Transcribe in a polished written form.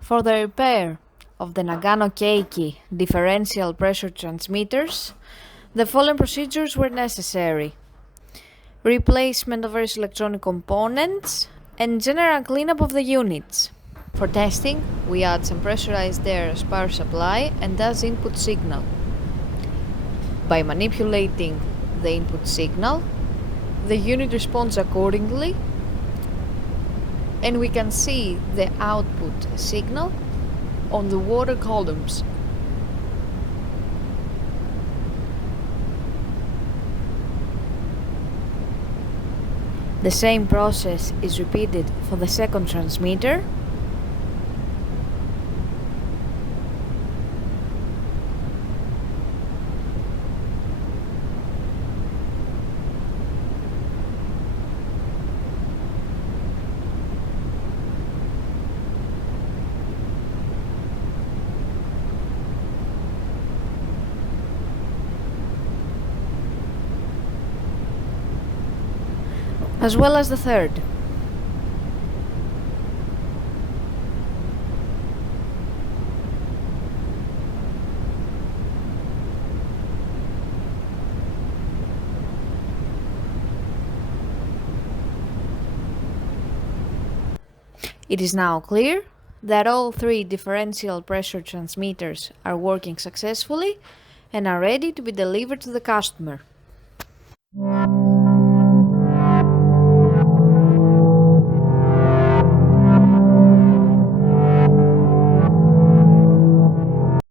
For the repair of the Nagano Keiki Differential pressure transmitters, the following procedures were necessary: replacement of various electronic components and general cleanup of the units. For testing, we add some pressurized air as power supply and as input signal. By manipulating the input signal, the unit responds accordingly, and we can see the output signal on the water columns. The same process is repeated for the second transmitter. As well as the third. It is now clear that all three differential pressure transmitters are working successfully and are ready to be delivered to the customer.